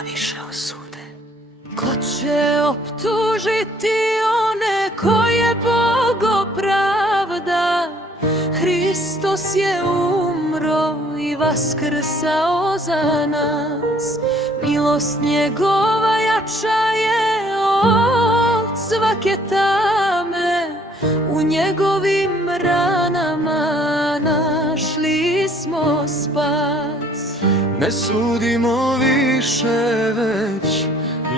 nema više osude. Ko će optužiti one koje Bog opravda? Hristos je umro i vaskrsao za nas. Milost njegova jača je od svake tame. U njegovim ranama našli smo spas. Ne sudimo više, već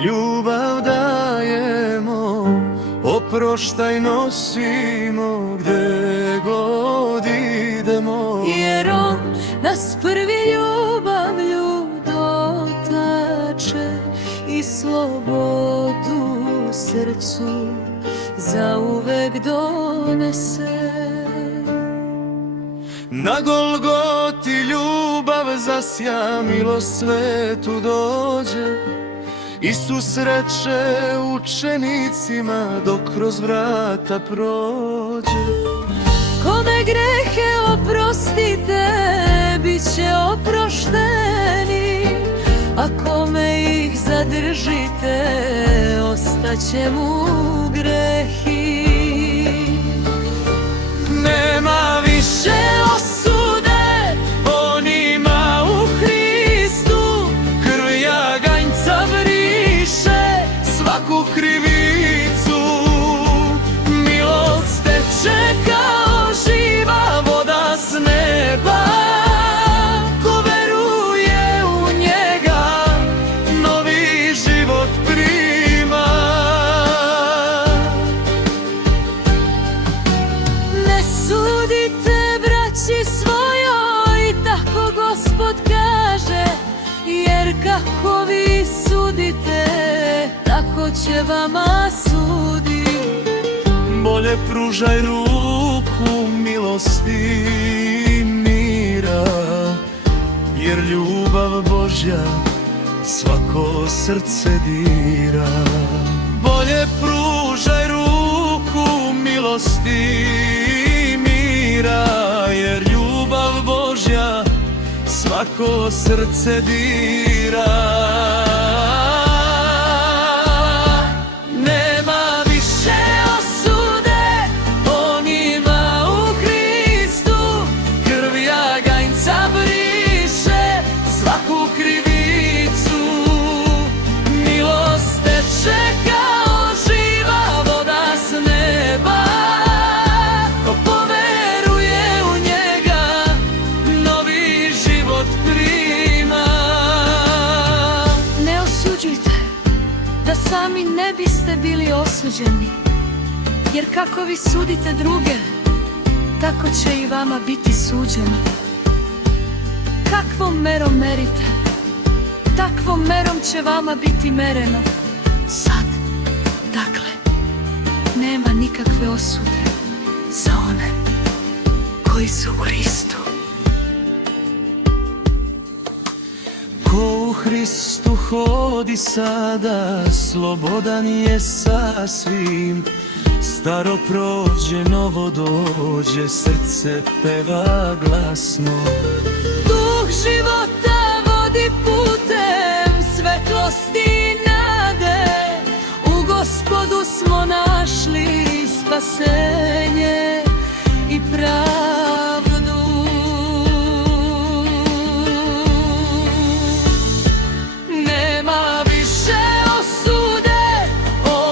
ljubav dajemo. Oproštaj nosimo gdje god idemo. Jer on nas prvi ljubavlju dotače i slobodu srcu zauvek donese. Na Golgoti ljubav zasja, milost svetu dođe i susreće učenicima dok kroz vrata prođe. Kome grehe oprostite, bit će oprošteni, a kome ih zadržite, ostaće mu grehi. Nema više osude onima u Hristu, krv jaganjca briše svaku krivicu. Milost teče kao živa voda s neba, ko veruje u njega novi život prima. Ne sudite braći svojoj, tako Gospod kaže, jer kako vi sudite, tako će vama sudi. Bolje pružaj ruku milosti i mira, jer ljubav Božja svako srce dira. Bolje pružaj ruku milosti i mira, jer ljubav Božja svako srce dira. Nema više osude onima u Hristu, krv jaganjca briše svaku krivicu. Milost teče kao živa voda s neba, ko poveruje u njega novi život prima. Ne osuđujte, da sami ne biste bili osuđeni, jer kako vi sudite druge, tako će i vama biti suđeno. Kakvom merom merite, takvom merom će vama biti mereno. Sad, dakle, nema nikakve osude za one koji su u Hristu. Ko u Hristu hodi sada, slobodan je sasvim. Staro prođe, novo dođe, srce peva glasno. Duh života vodi putem svetlosti i nade, u Gospodu smo našli spasenje i pravdu. Nema više osude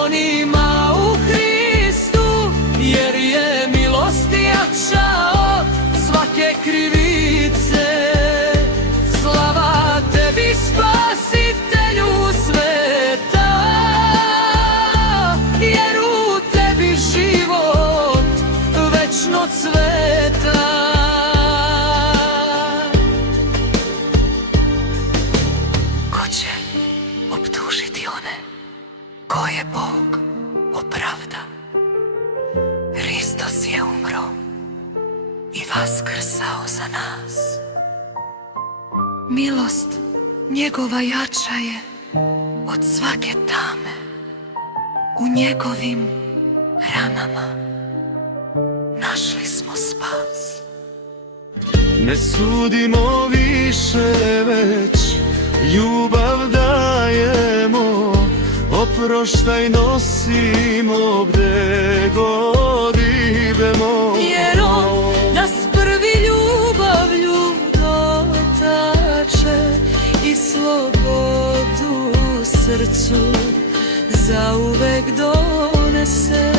onima u Hristu, jer je milost jača od svake krivice. Slava tebi, Spasitelju sveta, jer u tebi život večno cveta. Ko će optužiti one koje Bog opravda? Hristos je umro i vaskrsao za nas. Milost njegova jača je od svake tame. U njegovim ranama našli smo spas. Ne sudimo više, već ljubav daje. proštaj nosimo gde god idemo. Jer on nas prvi ljubavlju dotače i slobodu srcu zauvek donese.